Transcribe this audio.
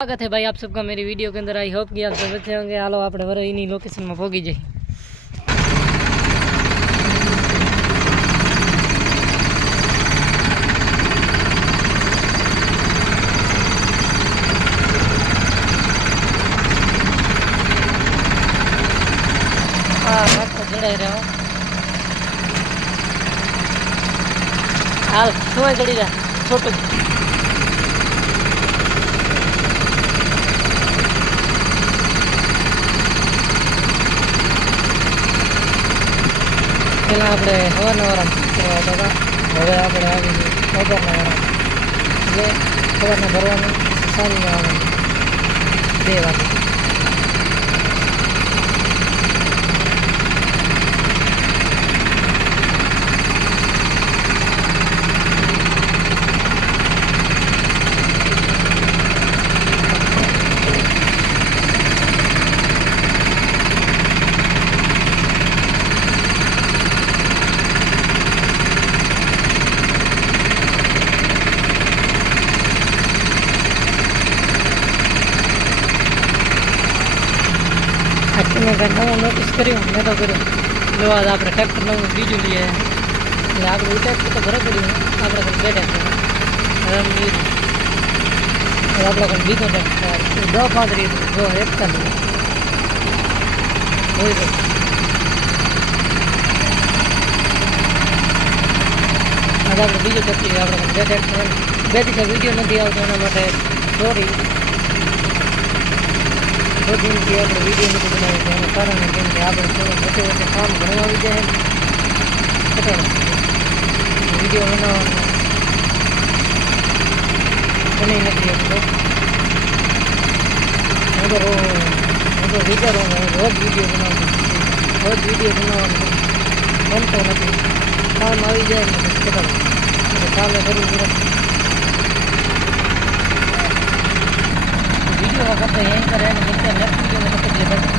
स्वागत है भाई आप सबका मेरी वीडियो के अंदर। आई होप कि आप सब अच्छे होंगे। हालो आप वरईनी लोकेशन में पहुंची जाए। हाँ तो जड़ाई रहो हाल शू जड़ी रहा छोटू પેલા આપણે સવારના વરામ કરવા હતા હવે આપણે આવી બપોરના વરામ એટલે સવારના ભરવાનું સાંજના આવવાનું 2 વાગે। आज मैं नवा नोटिस करूँ मैं तो करूँ जो आज आप ट्रेक्टर नવું બીજું લઈએ એટલે આપણે ટ્રેક્ટર તો ઘરે કર્યું આપણે પણ બેઠા છે રણવીર આપણે પણ બીજો ટ્રેક્ટર 10-15 જો એકતા નહીં હોય તો આજે આપણે બીજો ટ્રેક્ટર આપણે પણ બે ટ્રેક્ટર બે દિવસ વિડીયો નથી આવતો એના માટે સોરી। दो दिन की આપણે વિડીયો નથી બનાવી એનું કારણ કેમ કે આપણે થોડું વચ્ચે વચ્ચે કામ ઘણું આવી જાય એટલે વિડીયો બનાવવાનો બની નથી શકતો। હું તો વિચારું રોજ વિડીયો બનાવું રોજ વિડીયો બનાવવાનું ગમતો નથી કામ આવી જાય ને એટલે કામે કરવું પડે। वीडियो वक्त यहीं पर है।